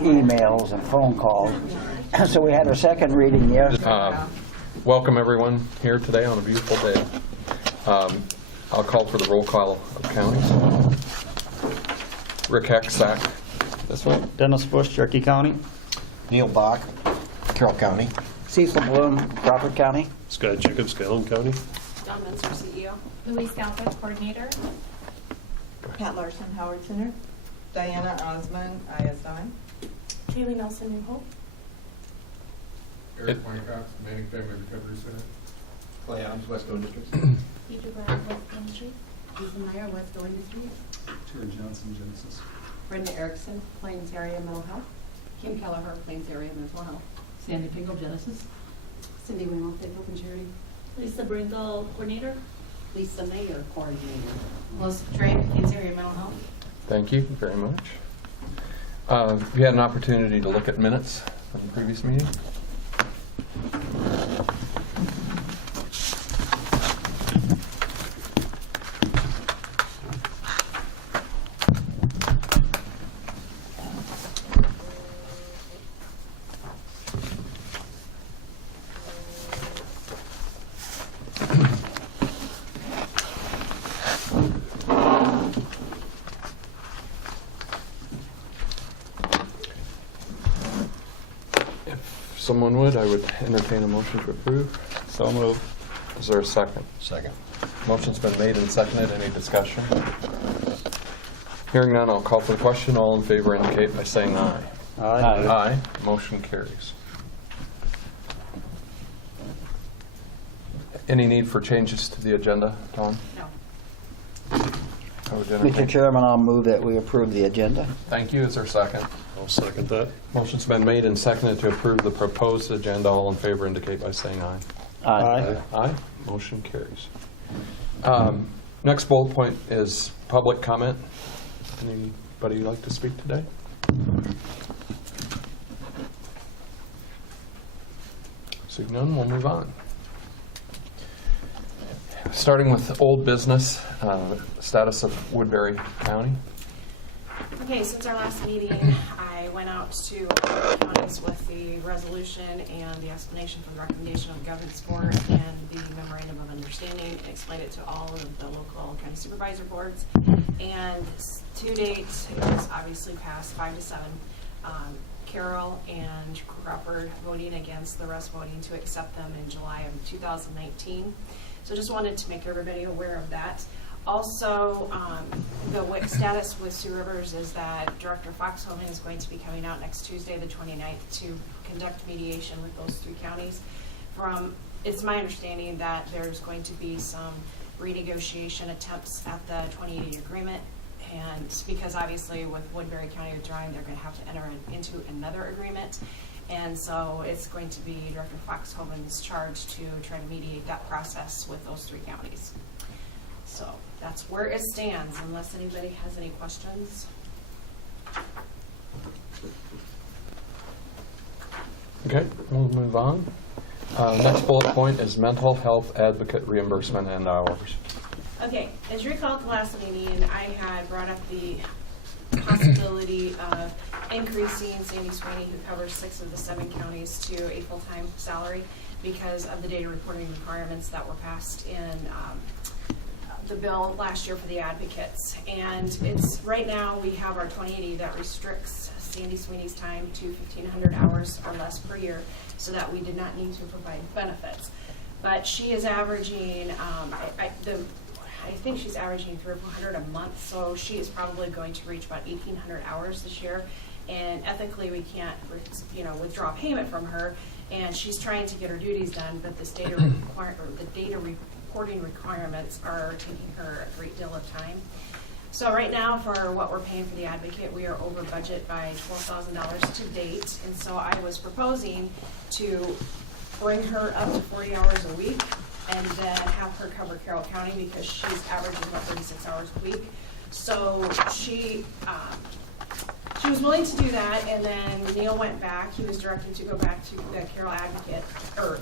emails and phone calls. So we had our second reading yesterday. Welcome everyone here today on a beautiful day. I'll call for the roll call of counties. Rick Hexack. This one. Dennis Bush, Cherokee County. Neil Bach, Carroll County. Cecil Bloom, Crawford County. Scott Jacobs, Scanlon County. Don Menzer, CEO. Louise Galvin, Coordinator. Pat Larson, Howard Center. Diana Osmond, ISI. Kaylee Nelson, New Hope. Eric Weinkoff, Manning Family Recovery Center. Clay Adams, West Coast District. Deidre Brown, West Industry. Lisa Meyer, West Owen Industries. Terry Johnson, Genesis. Brenda Erickson, Plains Area Mental Health. Kim Kelleher, Plains Area Mental Health. Sandy Pingle, Genesis. Cindy Waymo, Faith Open Charity. Lisa Bringle, Coordinator. Lisa Mayer, Coordinator. Melissa Train, Plains Area Mental Health. Thank you very much. You had an opportunity to look at minutes from the previous meeting. Someone would, I would entertain a motion to approve. So moved. Is there a second? Second. Motion's been made and seconded. Any discussion? Hearing none, I'll call for the question. All in favor indicate by saying aye. Aye. Aye. Motion carries. Any need for changes to the agenda, Tom? No. I would Mr. entertain- Chairman, I'll move that we approve the agenda. Thank you. Is there a second? I'll second that. Motion's been made and seconded to approve the proposed agenda. All in favor indicate by saying aye. Aye. Aye. Motion carries. Next bullet point is public comment. Anybody like to speak today? Seeing none, we'll move on. Starting with old business, status of Woodbury County. Okay, since our last meeting, I went out to all the counties with the resolution and the explanation for the recommendation of the governance board and the memorandum of understanding, and explained it to all of the local county supervisor boards. And to date, it was obviously passed 5-7. Carroll and Crawford voting against, the rest voting to accept them in July of 2019. So just wanted to make everybody aware of that. Also, the WIC status with Sioux Rivers is that Director Foxhoven is going to be coming out next Tuesday, the 29th, to conduct mediation with those three counties. It's my understanding that there's going to be some renegotiation attempts at the 2080 agreement, and because obviously with Woodbury County withdrawing, they're going to have to enter into another agreement. And so it's going to be Director Foxhoven's charge to try to mediate that process with those three counties. So that's where it stands, unless anybody has any questions. Okay, we'll move on. Next bullet point is mental health advocate reimbursement and hours. Okay, as you recall at the last meeting, I had brought up the possibility of increasing Sandy Sweeney, who covers 6 of the 7 counties, to a full-time salary because of the data reporting requirements that were passed in the bill last year for the advocates. And it's right now we have our 2080 that restricts Sandy Sweeney's time to 1,500 hours or less per year, so that we did not need to provide benefits. But she is averaging, I think she's averaging 300 or 400 a month, so she is probably going to reach about 1,800 hours this year. And ethically, we can't, withdraw payment from her. And she's trying to get her duties done, but this data reporting requirements are taking her a great deal of time. So right now, for what we're paying for the advocate, we are over budget by $12,000 to date. And so I was proposing to bring her up to 40 hours a week and then have her cover Carroll County because she's averaging about 36 hours a week. So she was willing to do that, and then Neil went back. He was directed to go back to the Carroll advocate, or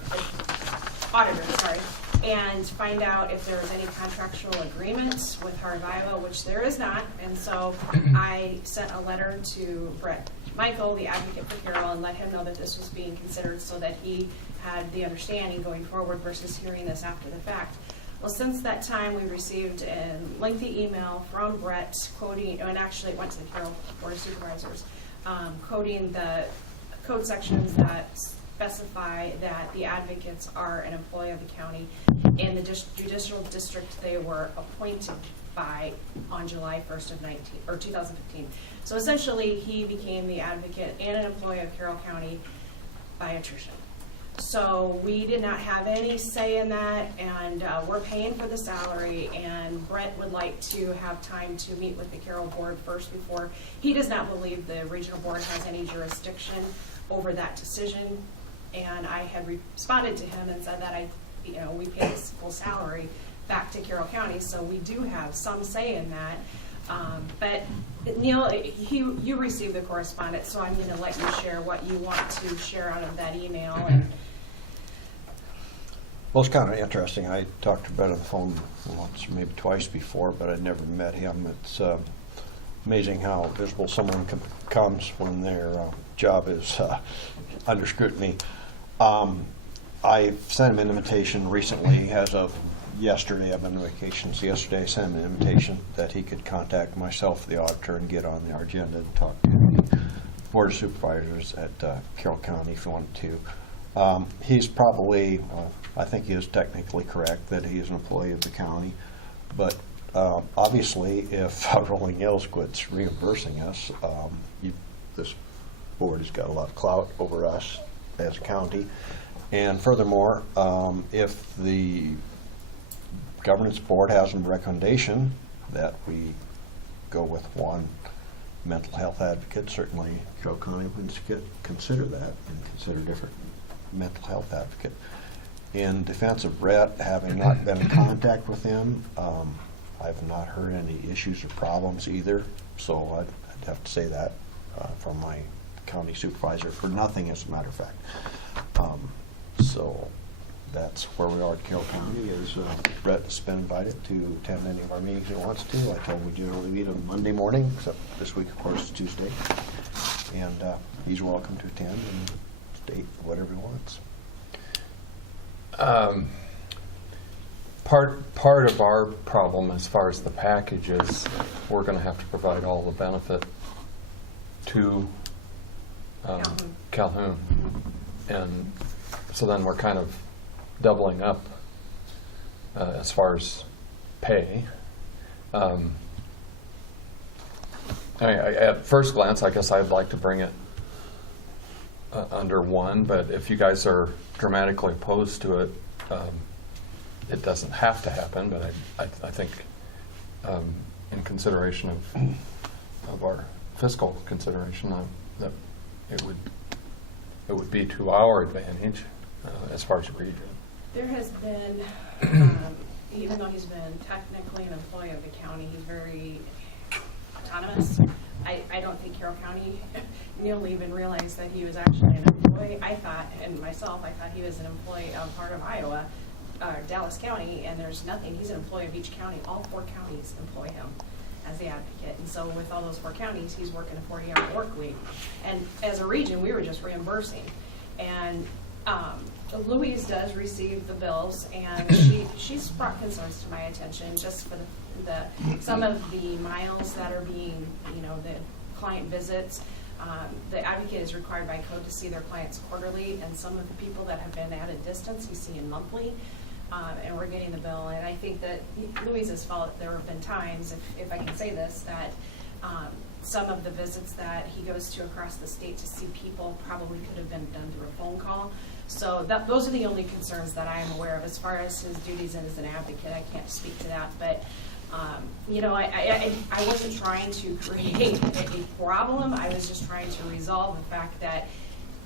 auditor, sorry. and find out if there was any contractual agreements with Heart of Iowa, which there is not. And so I sent a letter to Brett Michael, the advocate for Carol, and let him know that this was being considered so that he had the understanding going forward versus hearing this after the fact. Well, since that time, we received a lengthy email from Brett quoting, and actually it went to the Carroll Board of Supervisors, quoting the code sections that specify that the advocates are an employee of the county in the judicial district they were appointed by on July 1st of 2015. So essentially, he became the advocate and an employee of Carroll County by attrition. So we did not have any say in that, and we're paying for the salary, and Brett would like to have time to meet with the Carroll Board first before. He does not believe the regional board has any jurisdiction over that decision, and I had responded to him and said that we pay his full salary back to Carroll County, so we do have some say in that. But Neil, you received the correspondence, so I'm going to let you share what you want to share out of that email. And Well, it's kind of interesting. I talked to Brett on the phone once, maybe twice before, but I'd never met him. It's amazing how visible someone becomes when their job is under scrutiny. I sent him an invitation recently, as of yesterday. I've been on vacation, so yesterday I sent him an invitation that he could contact myself, the auditor, and get on our agenda and talk to the Board of Supervisors at Carroll County if he wanted to. He's probably, I think he is technically correct that he is an employee of the county, but obviously if Rolling Hills quits reimbursing us, this board has got a lot of clout over us as a county. And furthermore, if the governance board has a recommendation that we go with one mental health advocate, certainly Carroll County would consider that and consider different mental health advocate. In defense of Brett, having not been in contact with him, I've not heard any issues or problems either, so I'd have to say that from my county supervisor for nothing, as a matter of fact. So that's where we are at Carroll County. Is Brett has been invited to attend any of our meetings he wants to. I told him we generally meet on Monday morning, except this week, of course, is Tuesday. And he's welcome to attend and state whatever he wants. Part of our problem as far as the package is we're going to have to provide all the benefit to Calhoun. And so then we're kind of doubling up as far as pay. I mean, at first glance, I guess I'd like to bring it under one, but if you guys are dramatically opposed to it, it doesn't have to happen, but I think in consideration of our fiscal consideration, that it would be to our advantage as far as region. there has been, even though he's been technically an employee of the county, he's very autonomous. I don't think Carroll County, Neil even realized that he was actually an employee. I thought he was an employee of Heart of Iowa, Dallas County, and there's nothing. He's an employee of each county. All 4 counties employ him as the advocate. And so with all those 4 counties, he's working a 40-hour work week. And as a region, we were just reimbursing. And Louise does receive the bills, and she's brought concerns to my attention just for some of the miles that are being, the client visits. The advocate is required by code to see their clients quarterly, and some of the people that have been at a distance, he's seeing monthly, and we're getting the bill. And I think that Louise's fault, there have been times, if I can say this, that some of the visits that he goes to across the state to see people probably could have been done through a phone call. So those are the only concerns that I am aware of. As far as his duties as an advocate, I can't speak to that. But, I wasn't trying to create a problem. I was just trying to resolve the fact that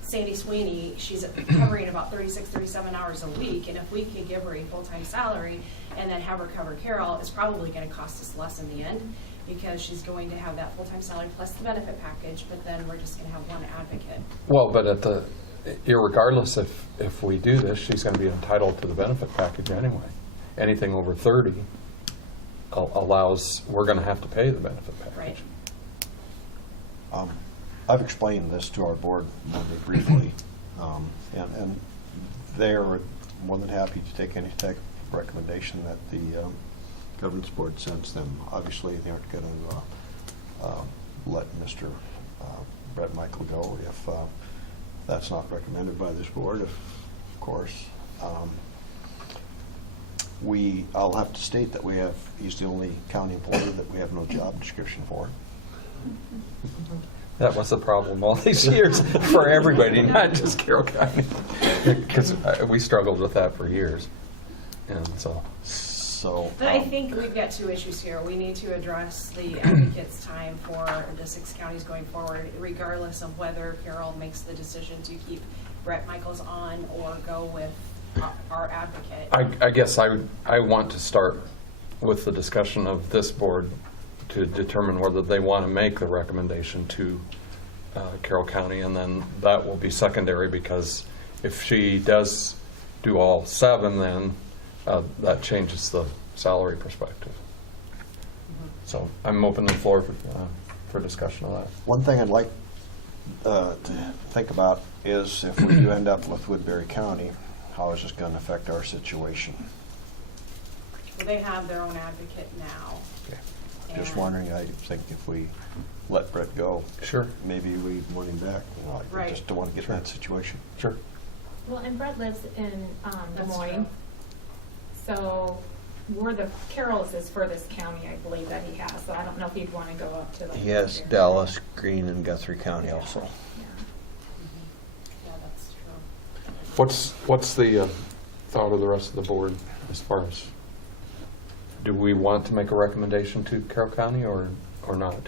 Sandy Sweeney, she's covering about 36, 37 hours a week. And if we could give her a full-time salary and then have her cover Carol, it's probably going to cost us less in the end, because she's going to have that full-time salary plus the benefit package, but then we're just going to have one advocate. Well, but at irregardless if we do this, she's going to be entitled to the benefit package anyway. Anything over 30 allows, we're going to have to pay the benefit package. Right. I've explained this to our board Monday briefly, and they're more than happy to take any type of recommendation that the governance board sends them. Obviously, they aren't going to let Mr. Brett Michael go if that's not recommended by this board, of course. I'll have to state that he's the only county employee that we have no job description for. That was the problem all these years for everybody, not just Carroll County. Because we struggled with that for years. And so, But I think we've got two issues here. We need to address the advocates' time for the 6 counties going forward, regardless of whether Carroll makes the decision to keep Brett Michaels on or go with our advocate. I guess I want to start with the discussion of this board to determine whether they want to make the recommendation to Carroll County, and then that will be secondary, because if she does do all 7, then that changes the salary perspective. So I'm open the floor for discussion of that. One thing I'd like to think about is if we do end up with Woodbury County, how is this going to affect our situation? Well, they have their own advocate now. Just And- wondering, I think if we let Brett go, Sure. maybe we want him back. I Right. just don't want to get in that situation. Sure. Well, and Brett lives in Des That's Moines, true. so Carroll's is furthest county, I believe, that he has, so I don't know if he'd want to go up to like. He has Woodbury. Dallas, Greene, and Guthrie County also. Yeah. Yeah, that's true. What's the thought of the rest of the board as far as, do we want to make a recommendation to Carroll County or not?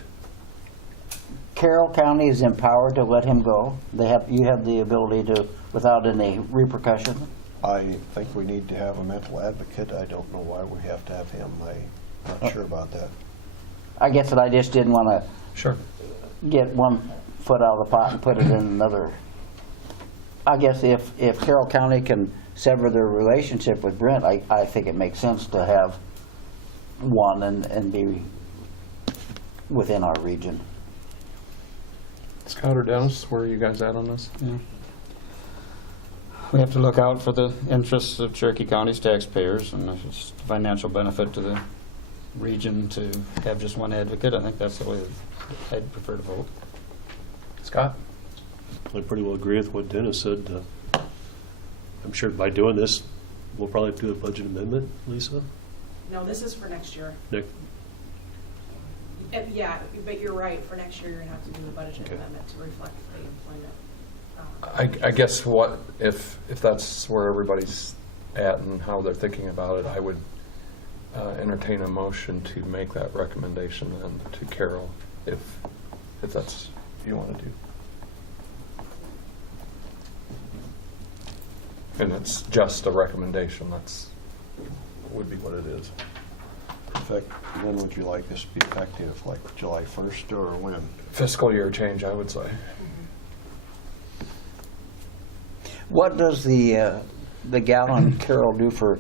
Carroll County is empowered to let him go. You have the ability to, without any repercussion. I think we need to have a mental advocate. I don't know why we have to have him. I'm not sure about that. I guess that I just didn't want to Sure. get one foot out of the pot and put it in another. I guess if Carroll County can sever their relationship with Brent, I think it makes sense to have one and be within our region. Scott or Dennis, where are you guys at on this? Yeah. We have to look out for the interests of Cherokee County's taxpayers, and if it's a financial benefit to the region to have just one advocate, I think that's the way that I'd prefer to vote. Scott? I pretty well agree with what Dennis said. I'm sure by doing this, we'll probably have to do a budget amendment, Lisa. No, this is for next year. Nick? Yeah, but you're right, for next year, you're gonna have to do a budget Okay. amendment to reflect the employment. I guess what, if that's where everybody's at and how they're thinking about it, I would entertain a motion to make that recommendation then to Carroll, if that's what you want to do. And it's just a recommendation, would be what it is. In fact, when would you like this to be effective, like July 1st or when? Fiscal year change, I would say. What does the gal in Carroll do for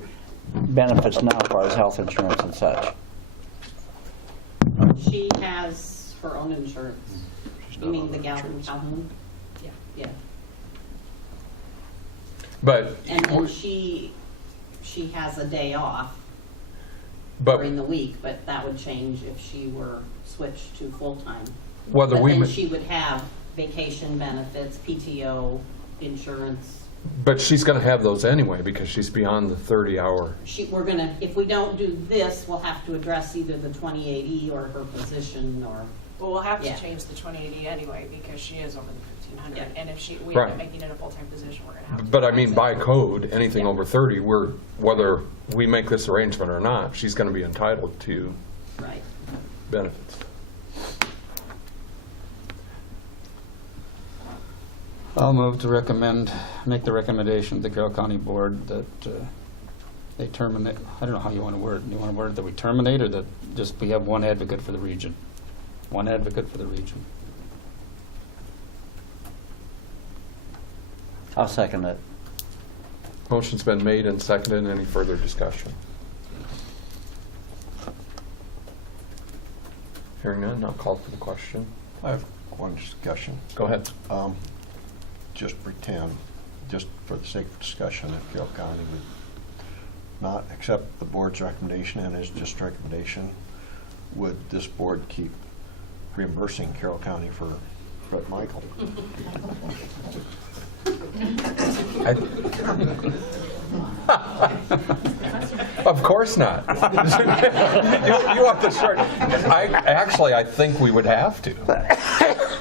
benefits now as far as health insurance and such? She has her own insurance. You mean the gal from Calhoun? Yeah. Yeah. But, And then she has a day off but during the week, but that would change if she were switched to full-time. whether But we, then she would have vacation benefits, PTO, insurance. but she's going to have those anyway because she's beyond the 30-hour. We're gonna, if we don't do this, we'll have to address either the 28E or her position or, Well, we'll have to Yeah. change the 2080 anyway, because she is over the 1,500, Yeah. and if we Right. end up making it a full-time position, we're gonna have to. But I mean, by code, anything Yeah. over 30, whether we make this arrangement or not, she's going to be entitled to right. benefits. I'll move to make the recommendation to the Carroll County Board that they terminate, I don't know how you want to word it. You want to word it that we terminate, or that just we have one advocate for the region? One advocate for the region. I'll second it. Motion's been made and seconded. Any further discussion? Hearing none, I'll call for the question. I have one discussion. Go ahead. Just pretend, just for the sake of discussion, if Carroll County would not accept the board's recommendation and is just recommendation, would this board keep reimbursing Carroll County for Brett Michael? Of course not. You want the short. I think we would have to.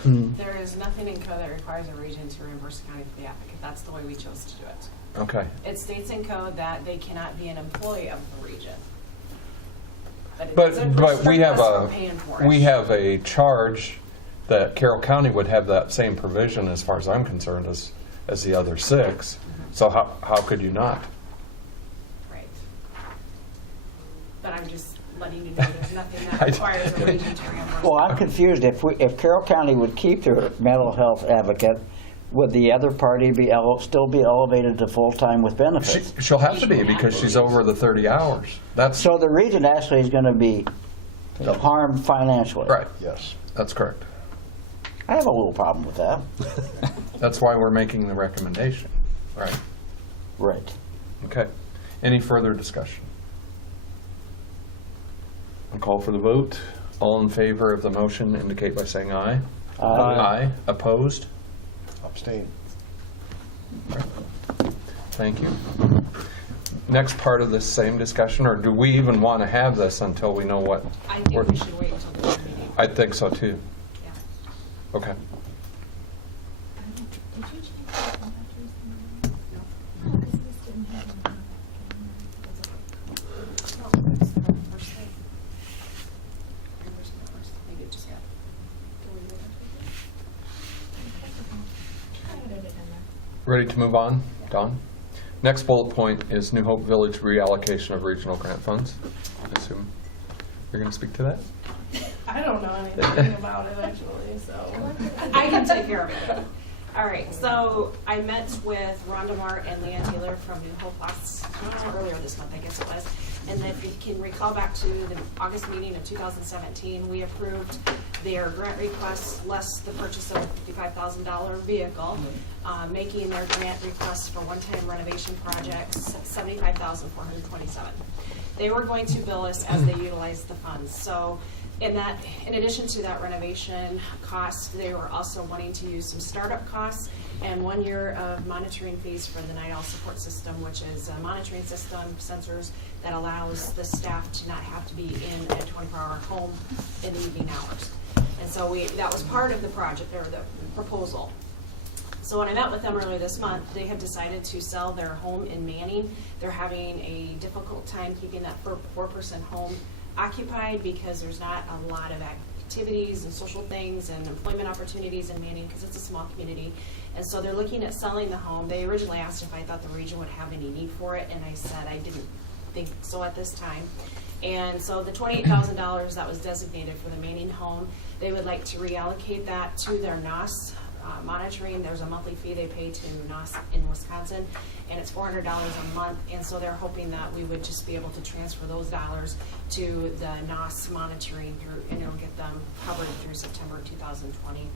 There is nothing in code that requires a region to reimburse the county for the applicant. That's the way we chose to do it. Okay. It states in code that they cannot be an employee of the region. It But doesn't we restrict have us from paying for it. we have a charge that Carroll County would have that same provision, as far as I'm concerned, as the other 6. So how could you not? Right. But I'm just letting you know there's nothing that I- requires a region to reimburse. Well, I'm confused. If Carroll County would keep their mental health advocate, would the other party still be elevated to full-time with benefits? She'll have to be because she's over the 30 hours. That's So the region actually is going to be harmed financially? right. Yes. That's correct. I have a little problem with that. That's why we're making the recommendation. Right. Right. Okay. Any further discussion? I'll call for the vote. All in favor of the motion indicate by saying aye. Aye. Opposed? Abstain. Thank you. Next part of this same discussion, or do we even want to have this until we know what? I think we should wait until the board meeting. I think so too. Yeah. Okay. Did you change the contractors? Oh, this didn't have any. No, it's the first thing. Reimbursement first. Maybe it just got deleted. I added it in there. Ready to move on? Don? Next bullet point is New Hope Village reallocation of regional grant funds. I assume you're going to speak to that? I don't know anything about it actually, so I can take care of it. All right, so I met with Rhonda Mart and Leanne Taylor from New Hope earlier this month, I guess it was. And if you can recall back to the August meeting of 2017, we approved their grant request less the purchase of a $55,000 vehicle, making their grant request for one-time renovation projects $75,427. They were going to bill us as they utilized the funds. So in addition to that renovation cost, they were also wanting to use some startup costs and 1 year of monitoring fees for the Night Owl Support System, which is a monitoring system, sensors that allows the staff to not have to be in a 24-hour home in the evening hours. And so that was part of the project, or the proposal. So when I met with them earlier this month, they have decided to sell their home in Manning. They're having a difficult time keeping that four-person home occupied because there's not a lot of activities and social things and employment opportunities in Manning because it's a small community. And so they're looking at selling the home. They originally asked if I thought the region would have any need for it, and I said I didn't think so at this time. And so the $28,000 that was designated for the Manning home, they would like to reallocate that to their NOS monitoring. There's a monthly fee they pay to NOS in Wisconsin, and it's $400 a month. And so they're hoping that we would just be able to transfer those dollars to the NOS monitoring through, and it'll get them covered through September 2020.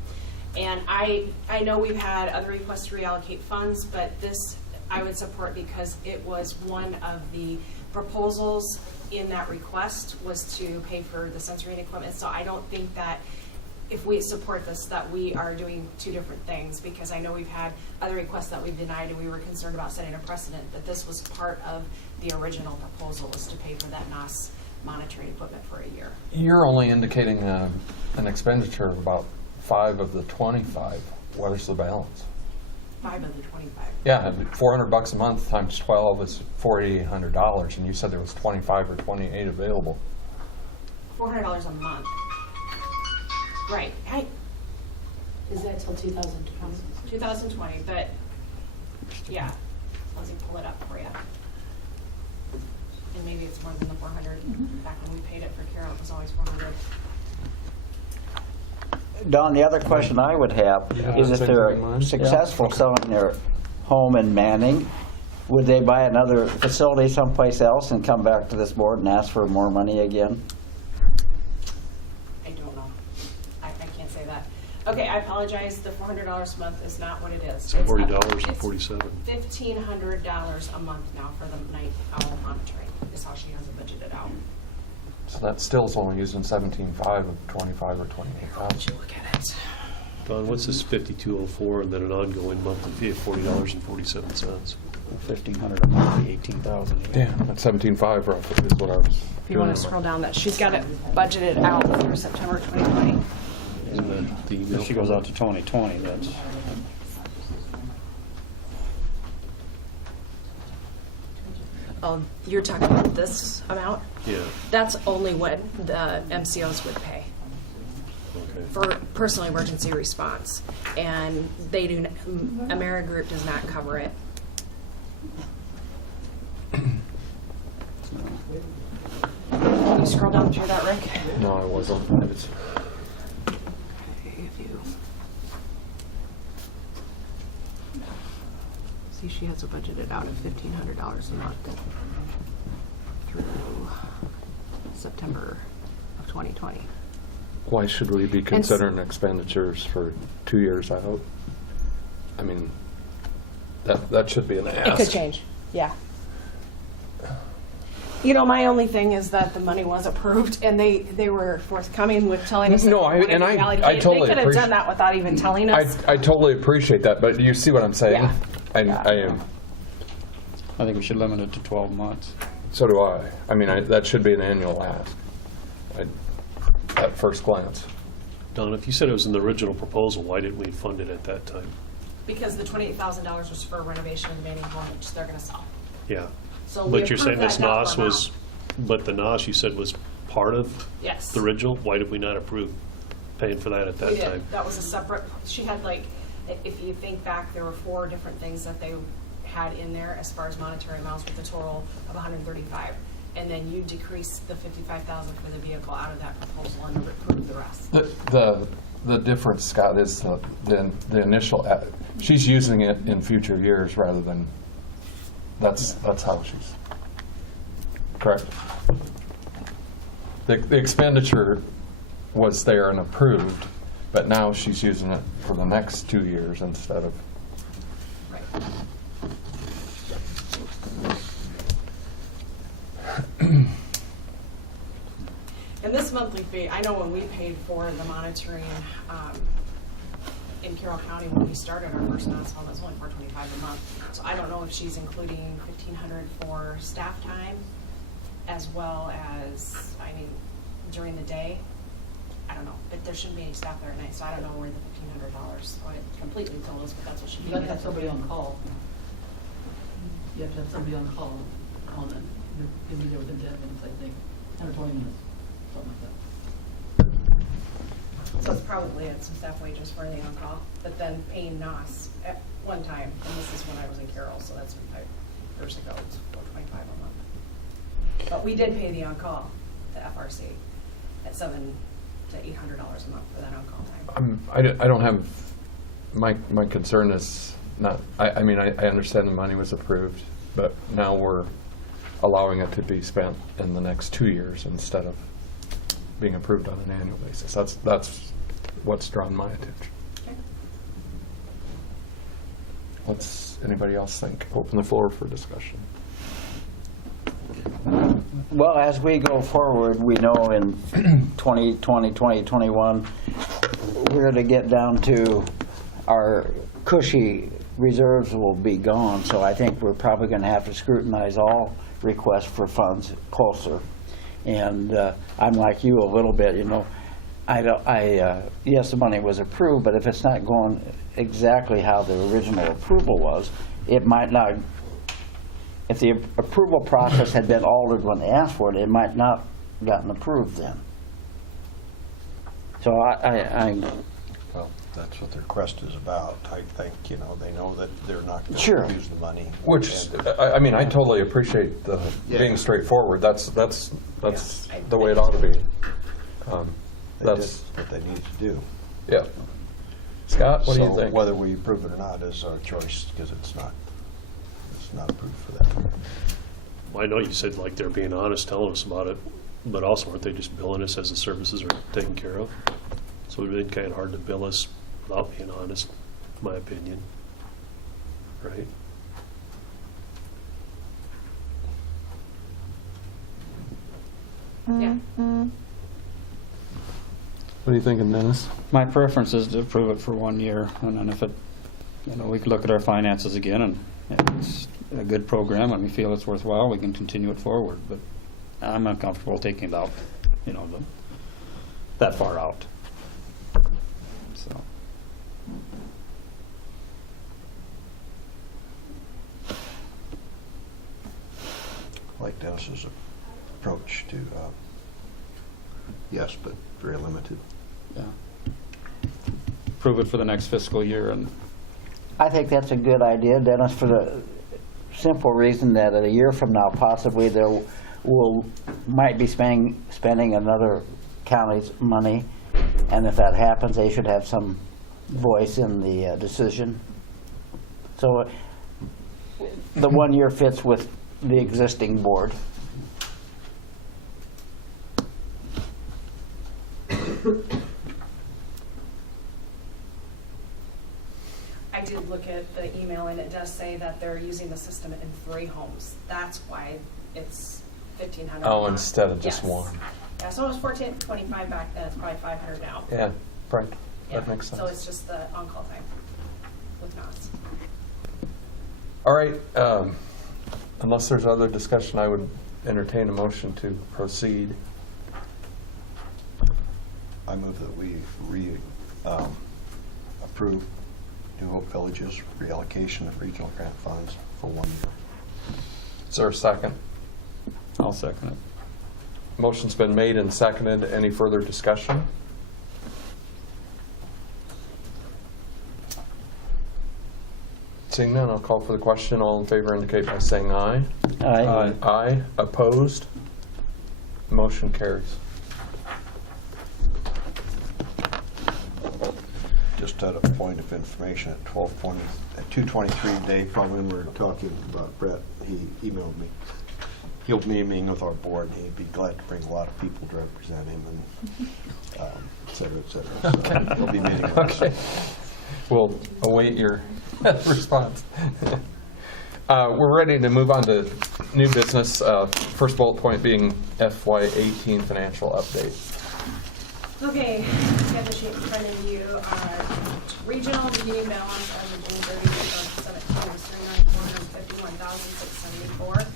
And I know we've had other requests to reallocate funds, but this I would support because it was one of the proposals in that request was to pay for the sensory equipment. So I don't think that if we support this, that we are doing two different things, because I know we've had other requests that we've denied, and we were concerned about setting a precedent that this was part of the original proposal, was to pay for that NOS monitoring equipment for a year. You're only indicating an expenditure of about 5 of the 25. Where's the balance? 5 of the 25. Yeah, $400 a month times 12 is $4,800, and you said there was 25 or 28 available. $400 a month. Right. Is that till 2020? 2020, but yeah, let me pull it up for you. And maybe it's more than the 400. Back when we paid it for Carol, it was always 400. Don, the other question I would have is if that's they're everything mine. successful selling their home in Manning, would they buy another facility someplace else and come back to this board and ask for more money again? I don't know. I can't say that. Okay, I apologize, the $400 a month is not what it is. It's $40.47. $1,500 a month now for the night owl monitoring, is how she has it budgeted out. So that still is only using 17.5 of 25 or 28,000. Look at it. Don, what's this 5204 and then an ongoing monthly fee of $40.47? 1,500 a month, 18,000. Yeah, that's 17.5 roughly is what I was If you doing. want to scroll down, that she's got it budgeted out through September 2020. In the email. If she goes out to 2020, that's, Oh, you're talking about this amount? Yeah, That's only what the MCOs would pay okay. for personal emergency response. And they do, AmeriGroup does not cover it. You scroll down through that, Rick? No, I wasn't. It's- If you see, she has it budgeted out at $1,500 a month through September of 2020. Why should we be considering expenditures for 2 years out? I mean, that should be an ask. It could change, yeah. You know, my only thing is that the money was approved, and they were forthcoming with telling us. that No, they wanted and to I allocate. totally They could have appreciate- done that without even telling us. I totally appreciate that, but you see what I'm saying? Yeah. I am. I think we should limit it to 12 months. So do I. I mean, that should be an annual ask. At first glance. Don, if you said it was in the original proposal, why didn't we fund it at that time? Because the $28,000 was for renovation of the Manning home, which they're gonna sell. Yeah. So we But you're saying approved this that dollar NOS was, but the NOS you said was part of Yes. the original? Why did we not approve paying for that at We that did. time? That was a separate, she had like, if you think back, there were 4 different things that they had in there as far as monetary amounts with a total of 135. And then you decrease the 55,000 for the vehicle out of that proposal and approve the rest. The difference, Scott, is the initial, she's using it in future years rather than, that's how she's, correct? The expenditure was there and approved, but now she's using it for the next 2 years instead of, Right. And this monthly fee, I know when we paid for the monitoring in Carroll County when we started our first NOS home, it was only $425 a month. So I don't know if she's including $1,500 for staff time as well as, I mean, during the day. I don't know, but there shouldn't be any staff there at night, so I don't know where the $1,500, so I completely told us, but that's what she You gave have to me. have somebody on call. You have to have somebody on call on it. You'll be there within 10 minutes, I think, 10 or 20 minutes, something like that. So it's probably at some staff wages for the on-call, but then paying NOS at one time, and this is when I was in Carroll, so that's 5 years ago, it's $425 a month. But we did pay the on-call to FRC at $700 to $800 a month for that on-call time. I don't have, my concern is not, I mean, I understand the money was approved, but now we're allowing it to be spent in the next 2 years instead of being approved on an annual basis. That's what's drawn my attention. Okay. What's anybody else think? Open the floor for discussion. Well, as we go forward, we know in 2020, 2021, we're going to get down to our cushy reserves will be gone. So I think we're probably going to have to scrutinize all requests for funds closer. And I'm like you a little bit, you know. Yes, the money was approved, but if it's not going exactly how the original approval was, it might not. If the approval process had been altered when they asked for it, it might not gotten approved then. So Well, that's what their request is about. I think, you know, they know that they're not going Sure. to use the money. Which, And- I mean, I totally appreciate the being straightforward. That's Yeah, the way it ought to be. They did That's, what they need to do. yeah. Scott, what do you So think? whether we approve it or not is our choice, because it's not approved for that. Well, I know you said like they're being honest, telling us about it, but also aren't they just billing us as the services are taken care of? So it'd been kind of hard to bill us without being honest, in my opinion. Right? Yeah. What are you thinking, Dennis? My preference is to approve it for 1 year, and then if it, we could look at our finances again, and if it's a good program and we feel it's worthwhile, we can continue it forward, but I'm uncomfortable taking it out, that far out. So, Like Dennis's approach to, yes, but very limited. yeah. Approve it for the next fiscal year, and I think that's a good idea, Dennis, for the simple reason that a year from now, possibly there might be spending another county's money, and if that happens, they should have some voice in the decision. So the 1 year fits with the existing board. I did look at the email, and it does say that they're using the system in 3 homes. That's why it's $1,500. Oh, a month. instead of just Yes. one. Yeah, so it was $1,425 back then. It's probably $500 now. Yeah, right. Yeah, That makes sense. So it's just the on-call time with NOS. All right, unless there's other discussion, I would entertain a motion to proceed. I move that we approve New Hope Village's reallocation of regional grant funds for 1 year. Is there a second? I'll second it. Motion's been made and seconded. Any further discussion? Seeing none, I'll call for the question. All in favor indicate by saying aye. Aye. Aye. Opposed? Motion carries. Just at a point of information, at 2:23 today, probably when we were talking about Brett, he emailed me. He'll be meeting with our board, and he'd be glad to bring a lot of people to represent him, and et cetera, et cetera. So he'll be meeting with us. Okay. We'll await your response. We're ready to move on to new business. First bullet point being FY18 financial update. Okay, you have the sheet in front of you. Regional beginning balance as of June 30th, 2017 was $3,451,674.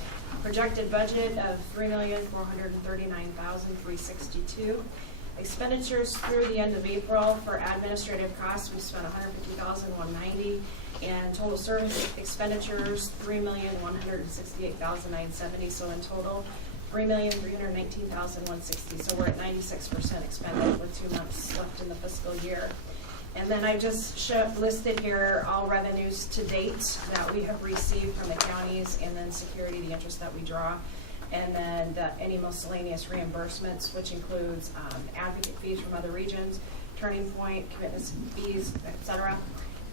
Projected budget of $3,439,362. Expenditures through the end of April for administrative costs, we spent $150,190, and total service expenditures $3,168,970. So in total, $3,319,160. So we're at 96% expended with 2 months left in the fiscal year. And then I just listed here all revenues to date that we have received from the counties, and then security, the interest that we draw, and then any miscellaneous reimbursements, which includes advocate fees from other regions, Turning Point, commitments fees, etc.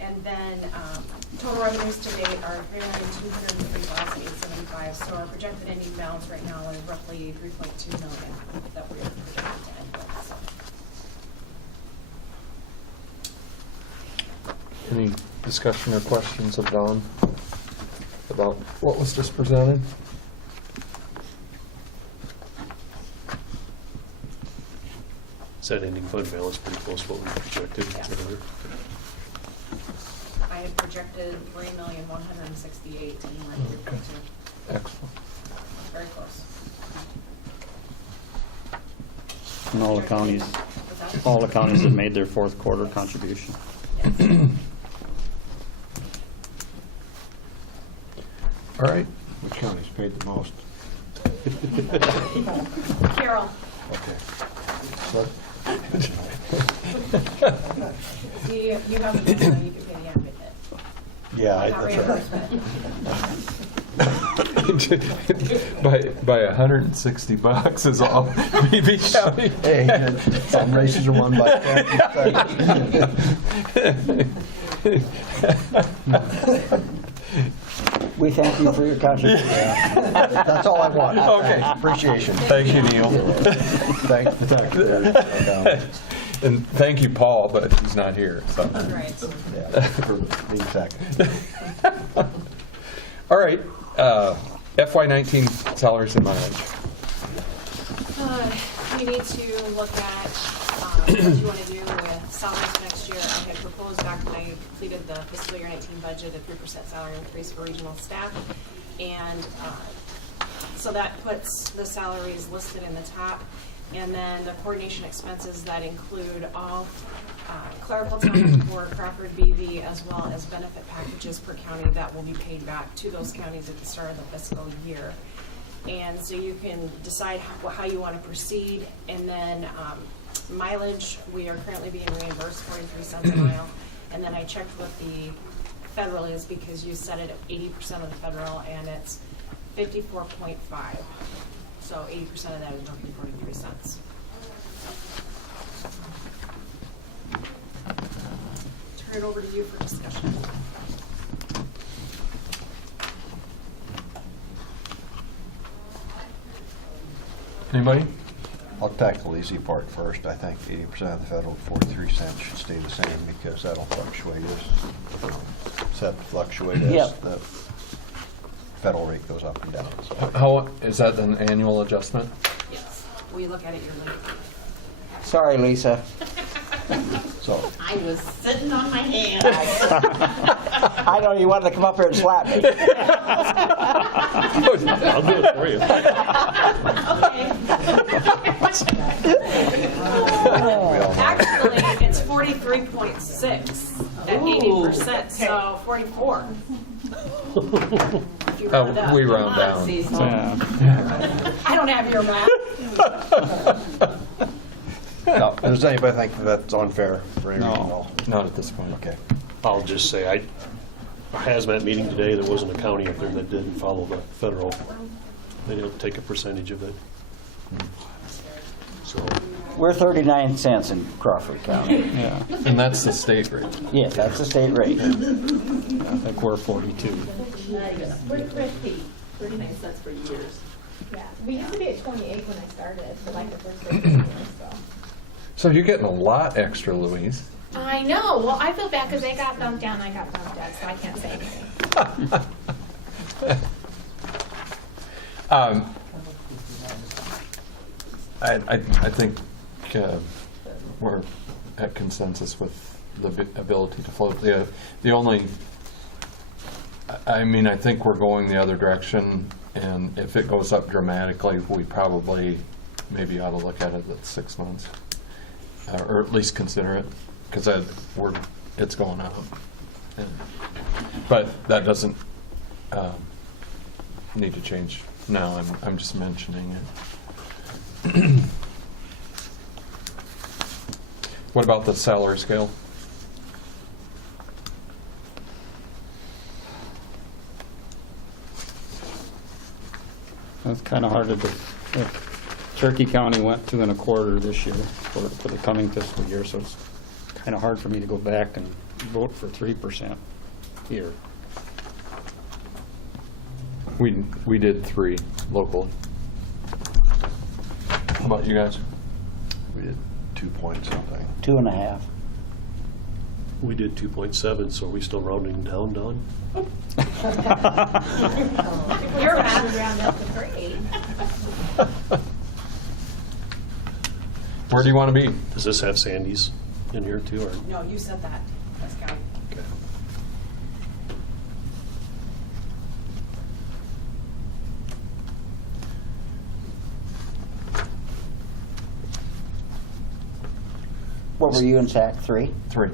And then total revenues to date are $3,203,875. So our projected ending balance right now is roughly $3.2 million that we're projected to end with. So. Any discussion or questions of Don about what was just presented? Is that ending fund balance pretty close to what we projected earlier? I had projected $3,168,000 and we're at 3.2. Excellent. Very close. And all the counties have made their fourth quarter contribution. All right. Which county's paid the most? Carol, Okay. you have a bill, so you can pay the advocate. Yeah, Not that's right. reimbursement. by $160 is all. Beebe County. Hey, some races are won by 10. We thank you for your contribution. That's all I want. Okay. Appreciation. Thank you, Neil. Thanks for that. And thank you, Paul, but he's not here, so. Right. Yeah, for being second. All right, FY19 salaries and mileage. You need to look at what you want to do with salaries for next year. I had proposed back when I completed the fiscal year 19 budget, a 3% salary increase for regional staff. And so that puts the salaries listed in the top. And then the coordination expenses that include all clerical time for Crawford BV, as well as benefit packages per county that will be paid back to those counties at the start of the fiscal year. And so you can decide how you want to proceed. And then mileage, we are currently being reimbursed 43 cents a mile. And then I checked what the federal is, because you set it at 80% of the federal, and it's 54.5. So 80% of that is roughly 43 cents. Turn it over to you for discussion. Anybody? I'll tackle the easy part first. I think 80% of the federal 43 cents should stay the same because that'll fluctuate as, set to fluctuate as Yep. the federal rate goes up and down. So How, is that an annual adjustment? Yes. We look at it yearly. Sorry, Lisa. so I was sitting on my hands. I know you wanted to come up here and slap me. I'll do it for you. Actually, it's 43.6 at 80%, so 44. If you round up. We round down. Yeah. I don't have your math. now, does anybody think that's unfair for any reason? No. Not at this point. Okay. I'll just say, a hazmat meeting today, there wasn't a county up there that didn't follow the federal. They don't take a percentage of it. So, We're 39 cents in Crawford County. Yeah, And that's the state rate. Yes, that's the state rate. I think we're 42. We're 39 cents for years. Yeah, we used to be at 28 when I started, for like the first 13 years, so. So you're getting a lot extra, Louise. I know, well, I feel bad because they got bumped down, I got bumped up, so I can't say anything. I think we're at consensus with the ability to float. The only, I mean, I think we're going the other direction, and if it goes up dramatically, we probably maybe ought to look at it at 6 months, or at least consider it, because it's going up. But that doesn't need to change now. I'm just mentioning it. What about the salary scale? It's kind of hard to do. Turkey County went 2 1/4 this year for the coming fiscal year, so it's kind of hard for me to go back and vote for 3% here. We did 3 locally. How about you guys? We did 2 point something. 2.5. we did 2.7, so are we still rounding down, Don? You're round round up to 3. Where do you want to be? Does this have Sandy's in here too, or? No, you said that. That's county. Okay. What were you in SAC, 3? 3.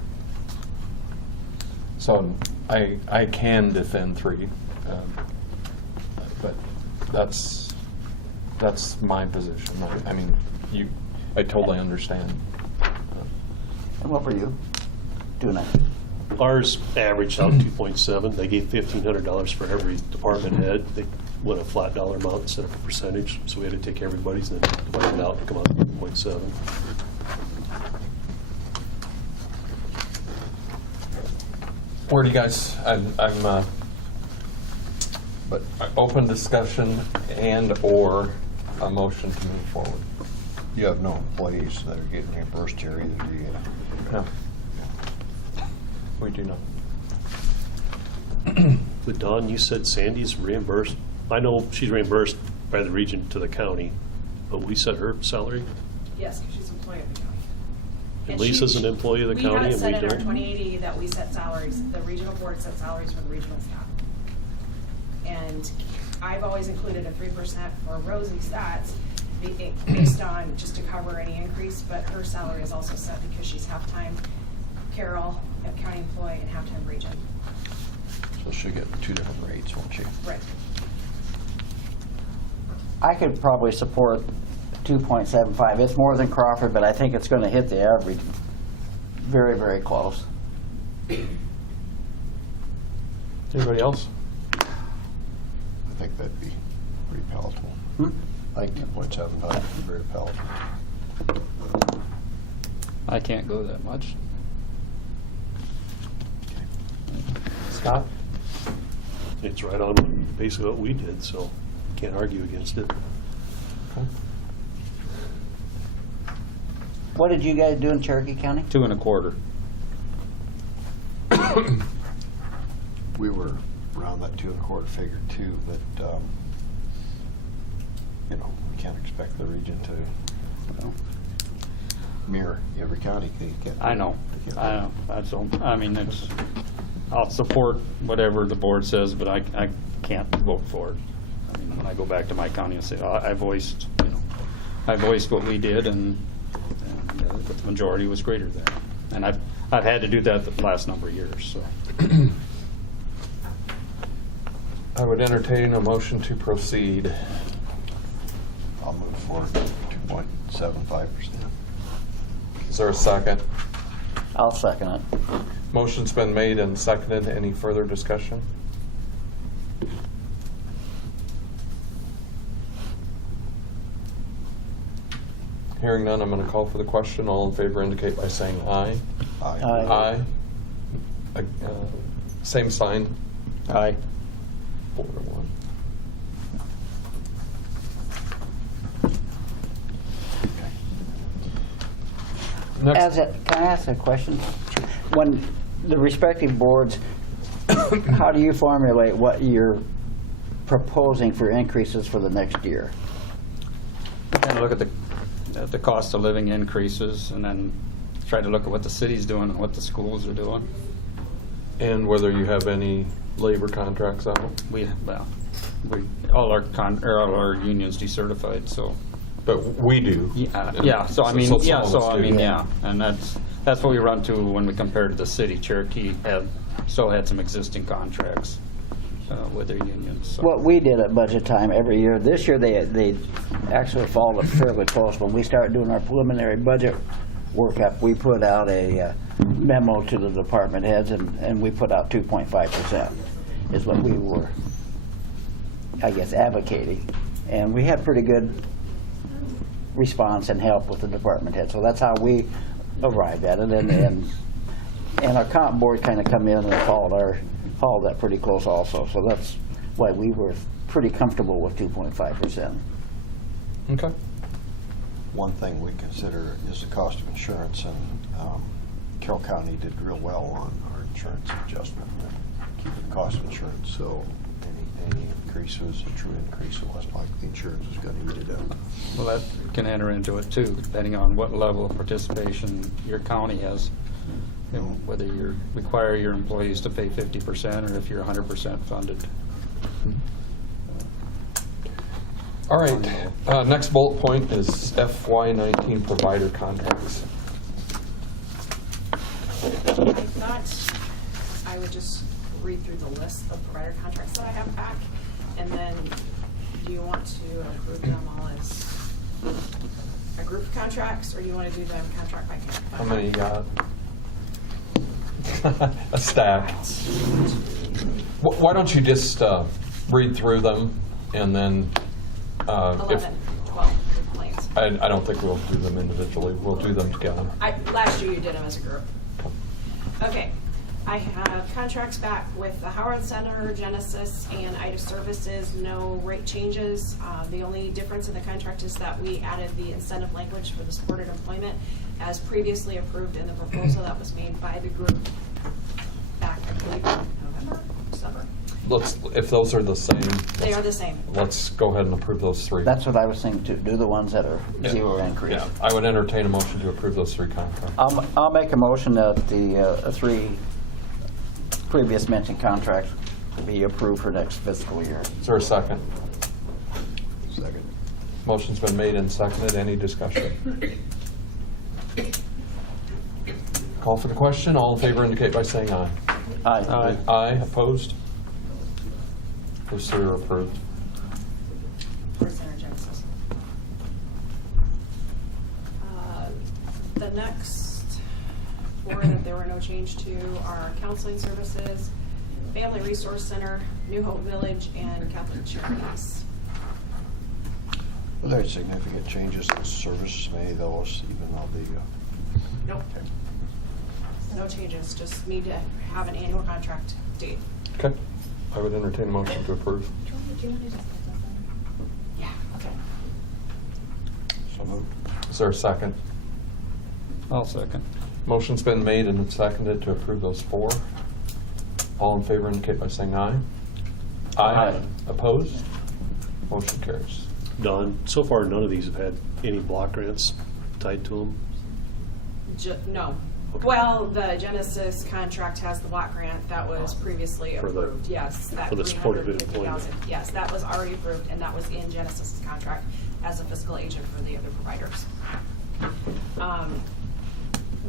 So I can defend 3, but that's my position. I mean, I totally understand. And what were you? 2.5. Ours averaged out 2.7. They gave $1,500 for every department head. They went a flat dollar amount instead of a percentage, so we had to take everybody's and then divide it out and come out to 2.7. Where do you guys, But open discussion and/or a motion to move forward? you have no employees that are getting reimbursed here either, do you? No. We do not. But Dawn, you said Sandy's reimbursed. I know she's reimbursed by the region to the county, but we set her salary? Yes, because she's an employee of the county. And Lisa's an employee of the county We had and said we in our don't? 2080 that we set salaries, the regional board set salaries for the regional staff. And I've always included a 3% for Rosie stats based on just to cover any increase, but her salary is also set because she's half-time Carroll, a county employee, and half-time region. So she'll get two different rates, won't she? Right. I could probably support 2.75. It's more than Crawford, but I think it's going to hit the average very, very close. Anybody else? I think that'd be pretty palatable. I think 2.75 would be very palatable. I can't go that much. Scott? It's right on basically what we did, so can't argue against it. What did you guys do in Cherokee County? 2 1/4. We were around that 2 1/4 figure too, but, you know, we can't expect the region to mirror every county. They get- I know. That's all. I mean, I'll support whatever the board says, but I can't vote for it. I mean, when I go back to my county and say, I voiced what we did, and but the majority was greater than. And I've had to do that the last number of years, so. I would entertain a motion to proceed. I'll move forward to 2.75%. Is there a second? I'll second it. Motion's been made and seconded. Any further discussion? Hearing none, I'm going to call for the question. All in favor indicate by saying aye. Aye. Aye. Same sign. Aye. 4-1. Next, Can I ask a question? When the respective boards, how do you formulate what you're proposing for increases for the next year? Kind of look at the cost of living increases, and then try to look at what the city's doing and what the schools are doing. and whether you have any labor contracts out. All our unions decertified, so. But we do. Yeah, so I mean, some of yeah, us so I do. mean, yeah, and that's what we run to when we compare to the city. Cherokee still had some existing contracts with their unions, so. What we did at budget time every year, this year they actually followed it fairly close. When we started doing our preliminary budget workup, we put out a memo to the department heads, and we put out 2.5% is what we were, I guess, advocating. And we had pretty good response and help with the department head. So that's how we arrived at it. And our comp board kind of come in and followed that pretty close also. So that's why we were pretty comfortable with 2.5%. Okay. One thing we consider is the cost of insurance, and Carroll County did real well on our insurance adjustment, keeping the cost of insurance. So any increase was a true increase, so less likely the insurance is going to eat it up. Well, that can enter into it too, depending on what level of participation your county has. You know, whether you require your employees to pay 50% or if you're 100% funded. All right. Next bullet point is FY19 provider contracts. I thought I would just read through the list of provider contracts that I have back, and then do you want to approve them all as a group of contracts, or do you want to do them contract by contract? How many you got? A stack. Why don't you just read through them, and then if 11, 12 complaints. I don't think we'll do them individually. We'll do them together. Last year you did them as a group. Okay, I have contracts back with the Howard Center, Genesis, and Ida Services, no rate changes. The only difference in the contract is that we added the incentive language for the supported employment as previously approved in the proposal that was made by the group back, I believe, in November, December. If those are the same. They are the same. Let's go ahead and approve those three. That's what I was thinking too, do the ones that are zero increase. Yeah, I would entertain a motion to approve those three contracts. I'll make a motion that the three previous mentioned contracts be approved for next fiscal year. Is there a second? Second. Motion's been made and seconded. Any discussion? Call for the question. All in favor indicate by saying aye. Aye. Aye. Opposed? Those three are approved. For Center Genesis. The next four that there were no change to are counseling services, Family Resource Center, New Hope Village, and Catholic Charities. Were there significant changes in service, any of those, even though the, Nope. No changes, just need to have an annual contract date. Okay. I would entertain a motion to approve. Yeah, okay. so moved. Is there a second? I'll second. Motion's been made and seconded to approve those four. All in favor indicate by saying aye. Aye. Opposed? Motion carries. Don, so far, none of these have had any block grants tied to them. No. Okay. Well, the Genesis contract has the block grant that was previously For the- approved, yes. That for the supported 350,000. employment. Yes, that was already approved, and that was in Genesis's contract as a fiscal agent for the other providers.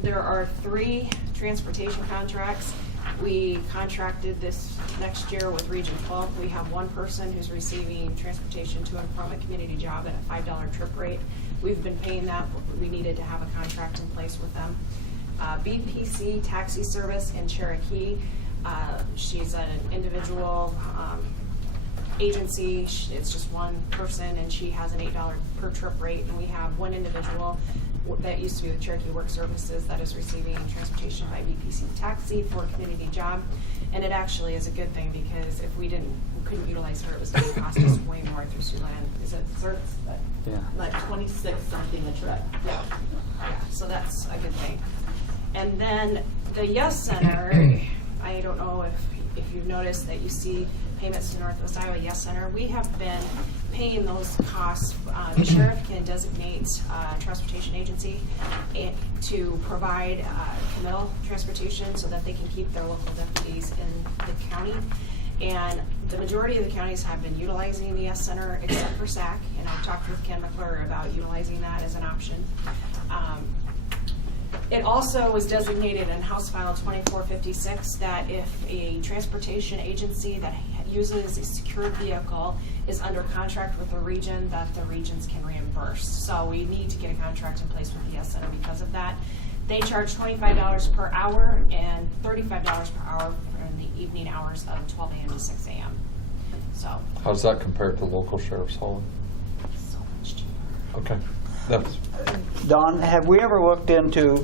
There are 3 transportation contracts. We contracted this next year with Region 12. We have one person who's receiving transportation to and from a community job at a $5 trip rate. We've been paying that. We needed to have a contract in place with them. BPC Taxi Service in Cherokee. She's an individual agency. It's just one person, and she has an $8 per trip rate. And we have one individual that used to be with Cherokee Work Services that is receiving transportation by BPC Taxi for a community job. And it actually is a good thing, because if we couldn't utilize her, it was going to cost us way more through Siouxland. Is it CERTS? Yeah. Like 26 something a trip. Yeah, so that's a good thing. And then the Yes Center, I don't know if you've noticed that you see payments to Northwest Iowa Yes Center. We have been paying those costs. The sheriff can designate a transportation agency to provide committal transportation so that they can keep their local deputies in the county. And the majority of the counties have been utilizing the Yes Center except for SAC, and I've talked with Ken McClure about utilizing that as an option. It also was designated in House File 2456 that if a transportation agency that uses a secured vehicle is under contract with the region, that the regions can reimburse. So we need to get a contract in place with the Yes Center because of that. They charge $25 per hour and $35 per hour in the evening hours of 12 a.m. to 6 a.m. So, How does that compare to local sheriff's hauling? so much cheaper. Okay. That's, Don, have we ever looked into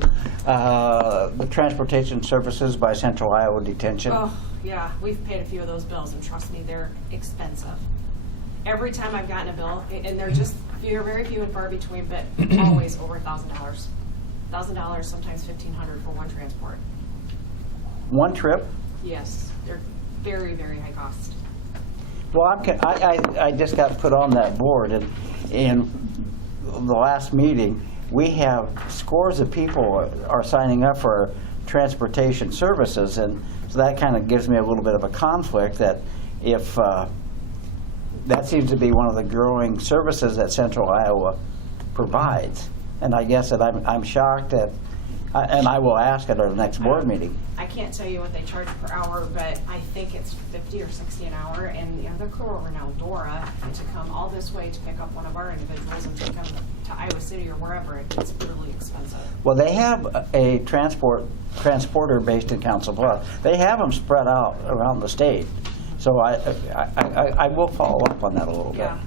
the transportation services by Central Iowa Detention? Oh, yeah, we've paid a few of those bills, and trust me, they're expensive. Every time I've gotten a bill, and they're just very few and far between, but always over $1,000. $1,000, sometimes $1,500 for one transport. One trip? Yes, they're very, very high cost. Well, I just got put on that board, and in the last meeting, we have scores of people are signing up for transportation services, and so that kind of gives me a little bit of a conflict that if that seems to be one of the growing services that Central Iowa provides. And I guess that I'm shocked that And I will ask at our next board meeting. I can't tell you what they charge per hour, but I think it's 50 or 60 an hour. And the other crew over now, Dora, to come all this way to pick up one of our individuals and take them to Iowa City or wherever, it's really expensive. Well, they have a transporter based in Council Bluffs. They have them spread out around the state. So I will follow up on that a little bit. Yeah.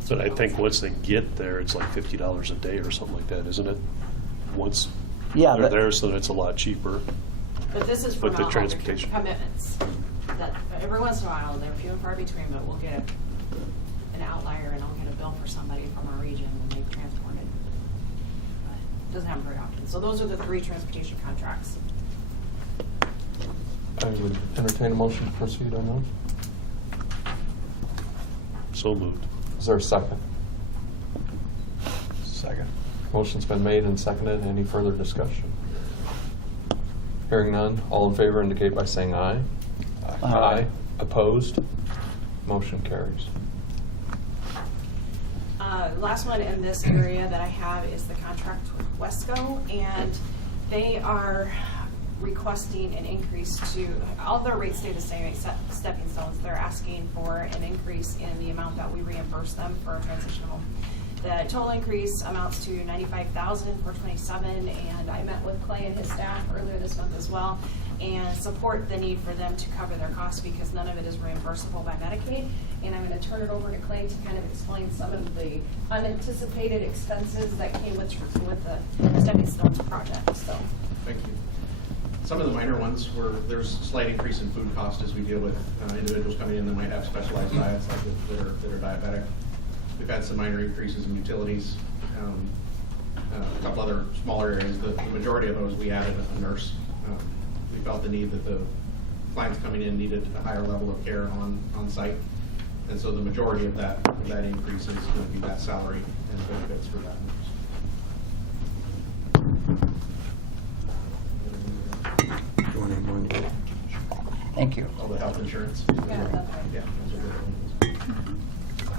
So I think once they get there, it's like $50 a day or something like that, isn't it? Once Yeah, they're but- there, so then it's a lot cheaper. But this is for With the not all the transportation. commitments. That every once in a while, they're few and far between, but we'll get an outlier and I'll get a bill for somebody from our region and they transport it. But it doesn't happen very often. So those are the 3 transportation contracts. I would entertain a motion to proceed on those. So moved. Is there a second? Second. Motion's been made and seconded. Any further discussion? Hearing none, all in favor indicate by saying aye. Aye. Opposed? Motion carries. Last one in this area that I have is the contract with Wesco, and they are requesting an increase to, all their rates stay the same except stepping stones. They're asking for an increase in the amount that we reimburse them for a transition home. The total increase amounts to $95,427, and I met with Clay and his staff earlier this month as well, and support the need for them to cover their costs because none of it is reimbursable by Medicaid. And I'm going to turn it over to Clay to kind of explain some of the unanticipated expenses that came with the Stepping Stones project. So, Thank you. Some of the minor ones were, there's a slight increase in food cost as we deal with individuals coming in that might have specialized diets like that are diabetic. We've had some minor increases in utilities, a couple other smaller areas. The majority of those we added a nurse. We felt the need that the clients coming in needed a higher level of care on site. And so the majority of that increase is going to be that salary and benefits for that nurse. You want any more? Nick? Thank you. All the health insurance. yeah, that's right. Yeah, those are good ones.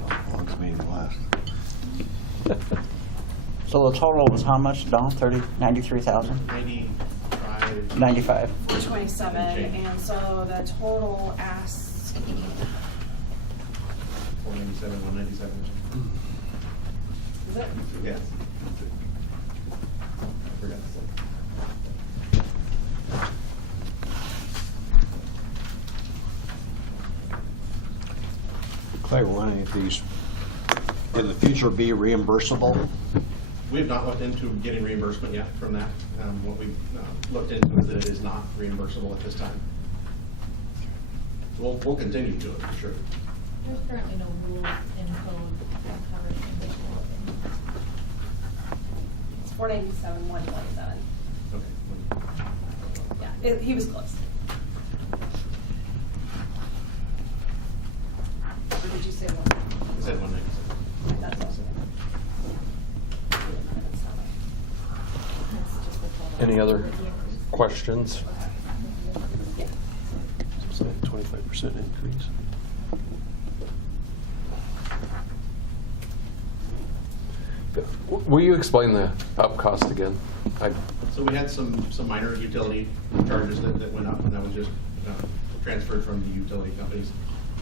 How long's meeting last? So the total was how much, Don? 93,000? 95. 95. 427, and so the total ask, 497, 197. is it? Yes. I forgot to say. Clay, will any of these in the future be reimbursable? We have not looked into getting reimbursement yet from that. What we've looked into is that it is not reimbursable at this time. So we'll continue to do it, for sure. There's currently no rules in code that cover individual. It's 497, 127. Okay. Yeah, he was close. Or did you say one? I said 197. That's also. Any other questions? So 25% increase. Will you explain the up cost again? So we had some minor utility charges that went up, and that was just transferred from the utility companies.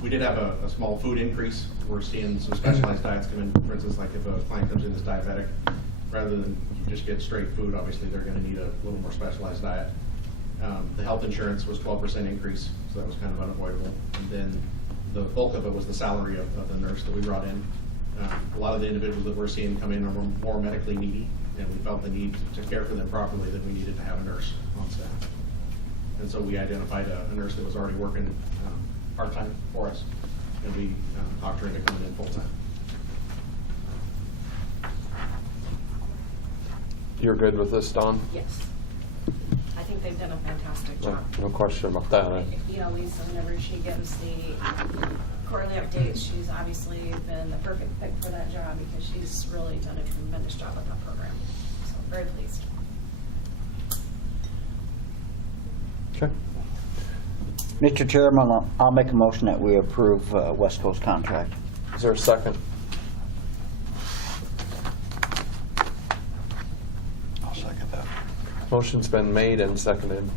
We did have a small food increase. We're seeing some specialized diets come in. For instance, like if a client comes in as diabetic, rather than just get straight food, obviously they're going to need a little more specialized diet. The health insurance was 12% increase, so that was kind of unavoidable. And then the bulk of it was the salary of the nurse that we brought in. A lot of the individuals that we're seeing come in are more medically needy, and we felt the need to care for them properly that we needed to have a nurse on staff. And so we identified a nurse that was already working part-time for us, and we talked her into coming in full-time. You're good with this, Don? Yes. I think they've done a fantastic No, job. no question about that. You know, Lisa, whenever she gives the quarterly updates, she's obviously been the perfect pick for that job because she's really done a tremendous job with that program. So very pleased. Okay. Mr. Chairman, I'll make a motion that we approve West Coast contract. Is there a second? Motion's been made and seconded.